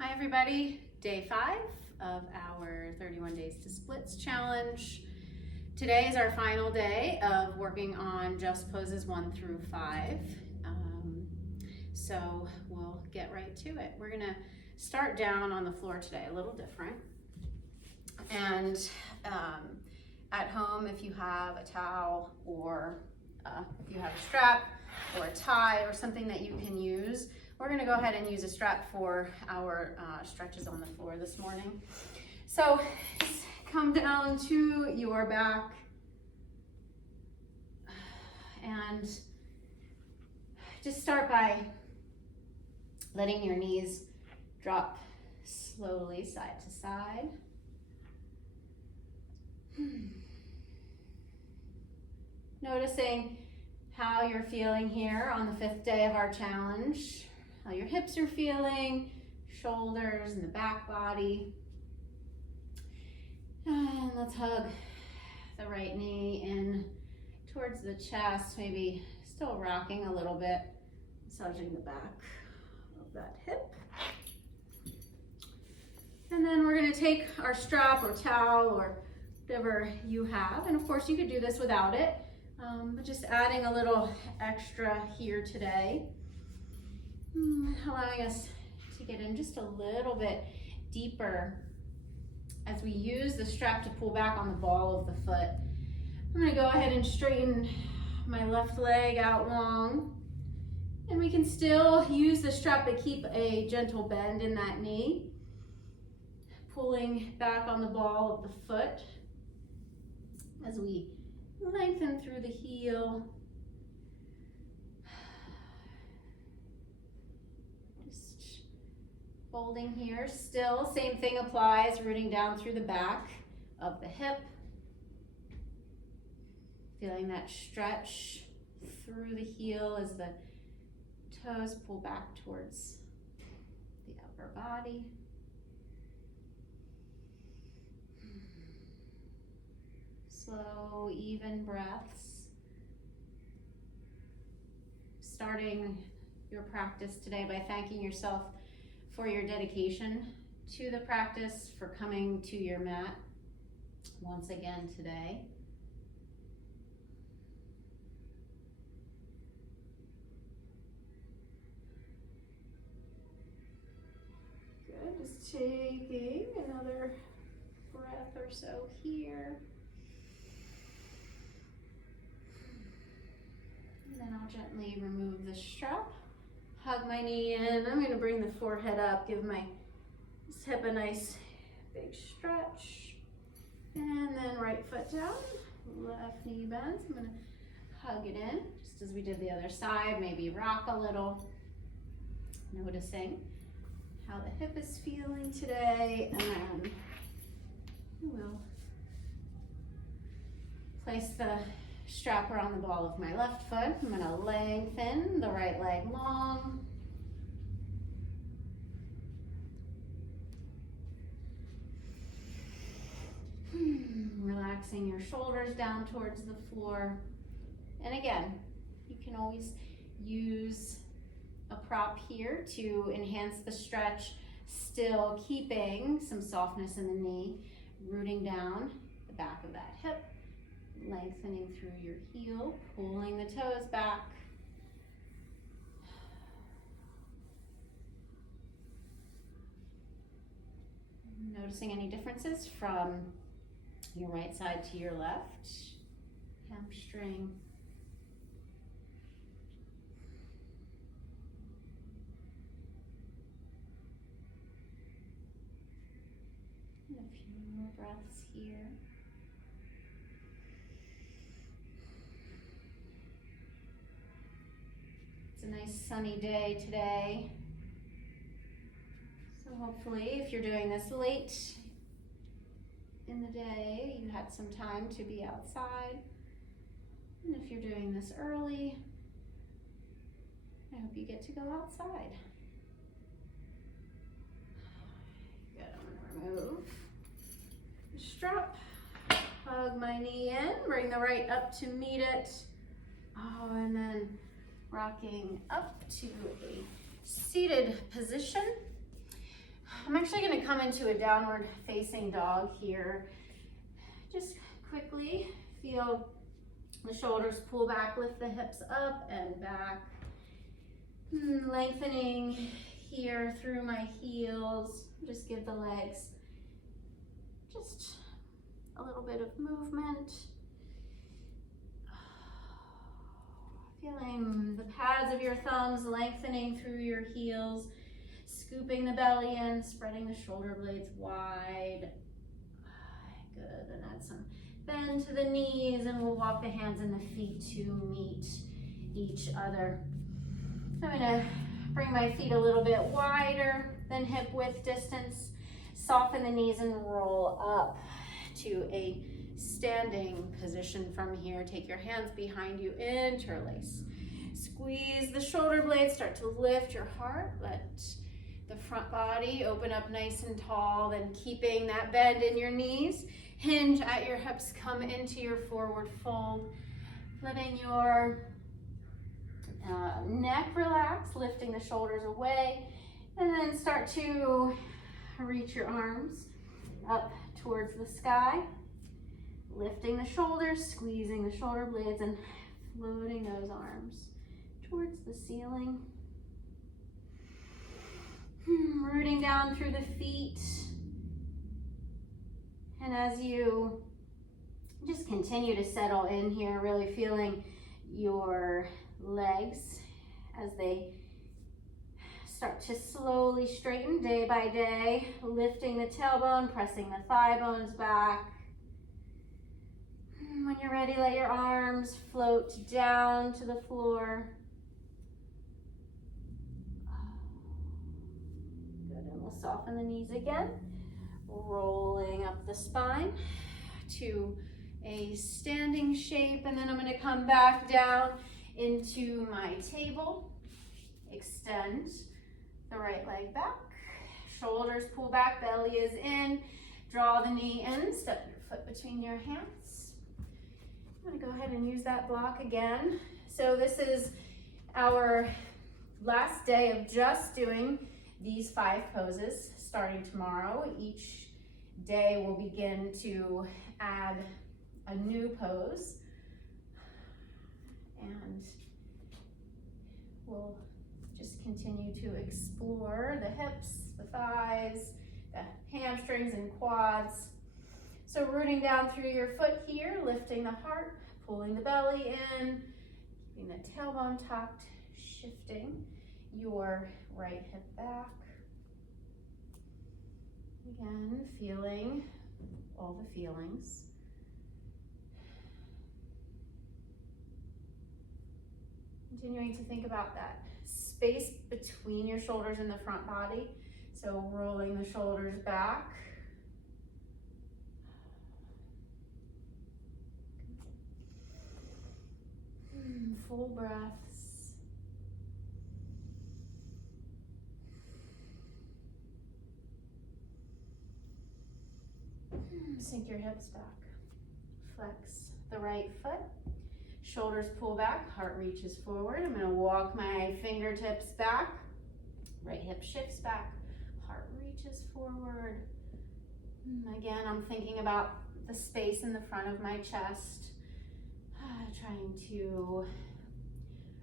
Hi everybody, day 5 of our 31 Days to Splits challenge. Today is our final day of working on just poses 1 through 5. So we'll get right to it. We're gonna start down on the floor today, a little different. And at home, if you have a towel or if you have a strap or a tie or something that you can use, we're gonna go ahead and use a strap for our stretches on the floor this morning. So just come down to your back and just start by letting your knees drop slowly side to side. Noticing how you're feeling here on the 5th day of our challenge, how your hips are feeling, shoulders and the back body. And let's hug the right knee in towards the chest, maybe still rocking a little bit, massaging the back of that hip. And then we're gonna take our strap or towel or whatever you have, and of course you could do this without it, but just adding a little extra here today, allowing us to get in just a little bit deeper as we use the strap to pull back on the ball of the foot. I'm gonna go ahead and straighten my left leg out long, and we can still use the strap to keep a gentle bend in that knee, pulling back on the ball of the foot as we lengthen through the heel. Just folding here. Still, same thing applies, rooting down through the back of the hip. Feeling that stretch through the heel as the toes pull back towards the upper body. Slow, even breaths. Starting your practice today by thanking yourself for your dedication to the practice, for coming to your mat once again today. Good, just taking another breath or so here. And then I'll gently remove the strap, hug my knee in. I'm going to bring the forehead up, give my hip a nice big stretch. And then right foot down, left knee bends. I'm going to hug it in, just as we did the other side. Maybe rock a little, noticing how the hip is feeling today. And then we'll place the strap around the ball of my left foot. I'm going to lengthen the right leg long. Relaxing your shoulders down towards the floor. And again, you can always use a prop here to enhance the stretch, still keeping some softness in the knee, rooting down the back of that hip. Lengthening through your heel, pulling the toes back. Noticing any differences from your right side to your left. Hamstring. And a few more breaths here. It's a nice sunny day today. So hopefully if you're doing this late in the day, you had some time to be outside. And if you're doing this early, I hope you get to go outside. Good, I'm gonna remove the strap, hug my knee in, bring the right up to meet it. Oh, and then rocking up to a seated position. I'm actually going to come into a downward facing dog here. Just quickly feel the shoulders pull back, lift the hips up and back. Lengthening here through my heels. Just give the legs just a little bit of movement. Feeling the pads of your thumbs lengthening through your heels, scooping the belly in, spreading the shoulder blades wide. Good, and add some bend to the knees, and we'll walk the hands and the feet to meet each other. So I'm gonna bring my feet a little bit wider than hip width distance, soften the knees and roll up to a standing position from here. Take your hands behind you, interlace. Squeeze the shoulder blades, start to lift your heart. Let the front body open up nice and tall, then keeping that bend in your knees. Hinge at your hips, come into your forward fold. Letting your neck relax, lifting the shoulders away. And then start to reach your arms up towards the sky. Lifting the shoulders, squeezing the shoulder blades, and floating those arms towards the ceiling. Rooting down through the feet. And as you just continue to settle in here, really feeling your legs as they start to slowly straighten day by day, lifting the tailbone, pressing the thigh bones back. When you're ready, let your arms float down to the floor. Good, and we'll soften the knees again. Rolling up the spine to a standing shape, and then I'm going to come back down into my table. Extend the right leg back. Shoulders pull back, belly is in. Draw the knee in, step your foot between your hands. I'm going to go ahead and use that block again. So this is our last day of just doing these 5 poses. Starting tomorrow, each day we'll begin to add a new pose, and we'll just continue to explore the hips, the thighs, the hamstrings and quads. So rooting down through your foot here, lifting the heart, pulling the belly in, keeping the tailbone tucked, shifting your right hip back. Again, feeling all the feelings. Continuing to think about that space between your shoulders and the front body. So rolling the shoulders back. Full breaths. Sink your hips back. Flex the right foot. Shoulders pull back, heart reaches forward. I'm going to walk my fingertips back. Right hip shifts back, heart reaches forward. Again, I'm thinking about the space in the front of my chest. Trying to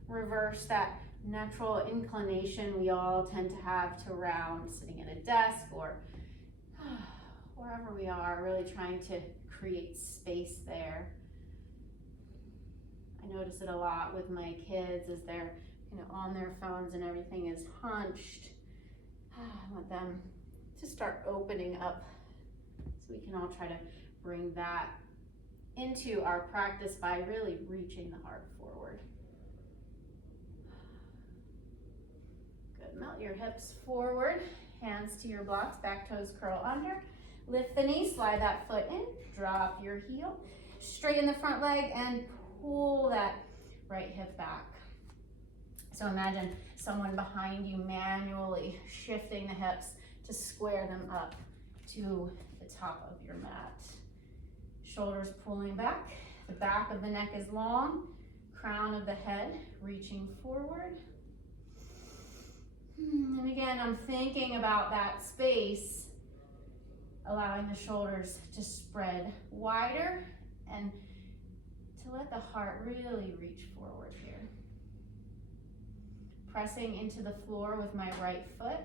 reverse that natural inclination we all tend to have to round sitting at a desk or wherever we are, really trying to create space there. I notice it a lot with my kids as they're on their phones and everything is hunched. I want them to start opening up so we can all try to bring that into our practice by really reaching the heart forward. Good, melt your hips forward, hands to your blocks, back toes curl under. Lift the knee, slide that foot in, drop your heel, straighten the front leg and pull that right hip back. So imagine someone behind you manually shifting the hips to square them up to the top of your mat. Shoulders pulling back, the back of the neck is long, crown of the head reaching forward. And again, I'm thinking about that space, allowing the shoulders to spread wider and to let the heart really reach forward here. Pressing into the floor with my right foot,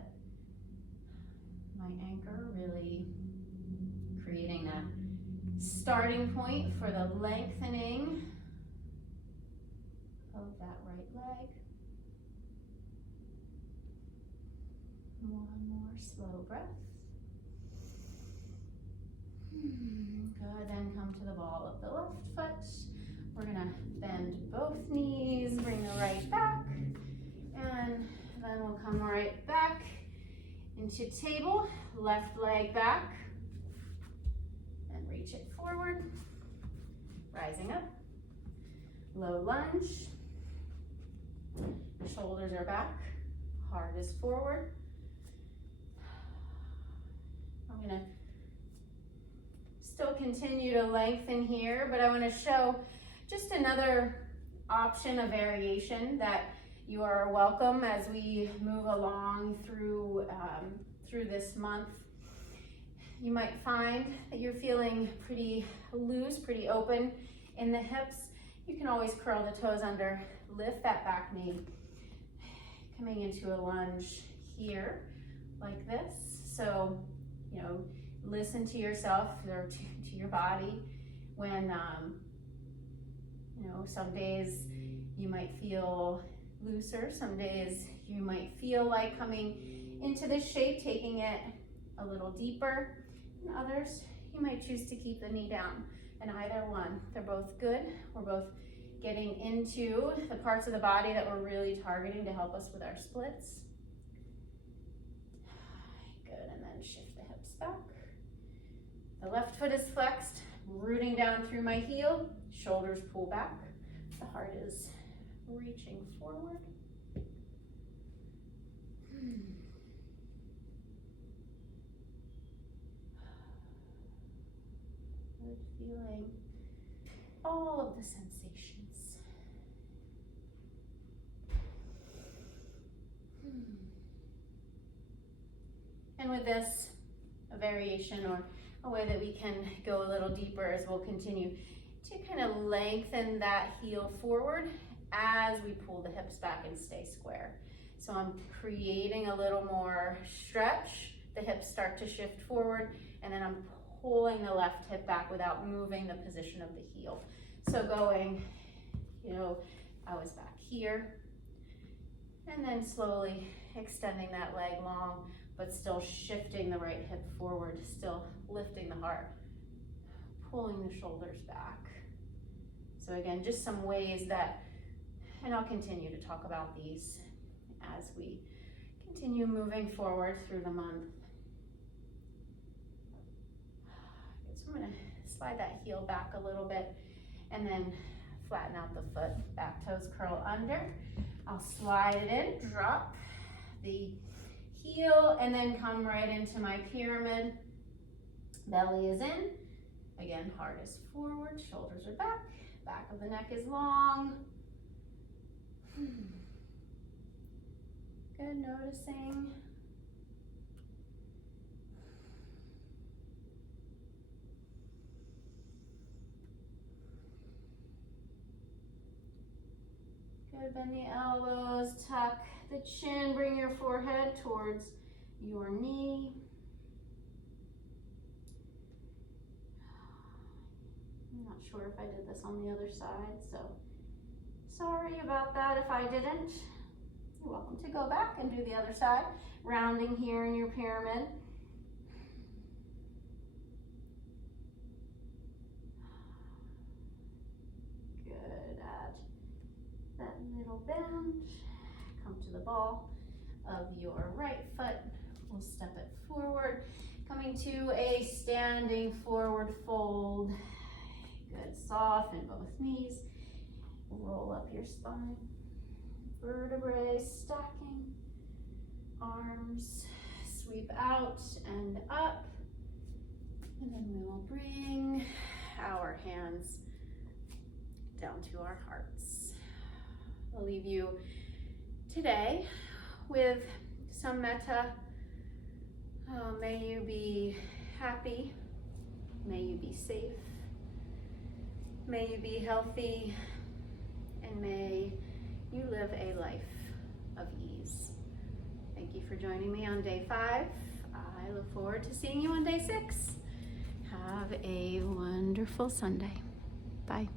my anchor, really creating that starting point for the lengthening of that right leg. One more slow breath. Good, then come to the ball of the left foot. We're gonna bend both knees, bring the right back, and then we'll come right back into table, left leg back, and reach it forward, rising up, low lunge, shoulders are back, heart is forward. I'm gonna still continue to lengthen here, but I wanna show just another option, a variation that you are welcome as we move along through this month. You might find that you're feeling pretty loose, pretty open in the hips. You can always curl the toes under, lift that back knee, coming into a lunge here, like this. So, you know, listen to yourself or to your body when, you know, some days you might feel looser, some days you might feel like coming into this shape, taking it a little deeper, and others you might choose to keep the knee down. And either one, they're both good. We're both getting into the parts of the body that we're really targeting to help us with our splits. Good, and then shift the hips back. The left foot is flexed, rooting down through my heel, shoulders pull back. The heart is reaching forward. Good, feeling all of the sensations. And with this, a variation or a way that we can go a little deeper as we'll continue to kind of lengthen that heel forward as we pull the hips back and stay square. So I'm creating a little more stretch. The hips start to shift forward, and then I'm pulling the left hip back without moving the position of the heel. So going, you know, I was back here, and then slowly extending that leg long, but still shifting the right hip forward, still lifting the heart, pulling the shoulders back. So again, just some ways that, and I'll continue to talk about these as we continue moving forward through the month. So I'm gonna slide that heel back a little bit and then flatten out the foot. Back toes curl under. I'll slide it in, drop the heel, and then come right into my pyramid. Belly is in. Again, heart is forward, shoulders are back. Back of the neck is long. Good, noticing. Good, bend the elbows, tuck the chin, bring your forehead towards your knee. I'm not sure if I did this on the other side, so sorry about that if I didn't. You're welcome to go back and do the other side, rounding here in your pyramid. Good, add that little bend. Come to the ball of your right foot. We'll step it forward, coming to a standing forward fold. Good, soften both knees. Roll up your spine. Vertebrae stacking. Arms sweep out and up. And then we will bring our hands down to our hearts. I'll leave you today with Metta. Oh, may you be happy. May you be safe. May you be healthy. And may you live a life of ease. Thank you for joining me on day 5. I look forward to seeing you on day 6. Have a wonderful Sunday. Bye.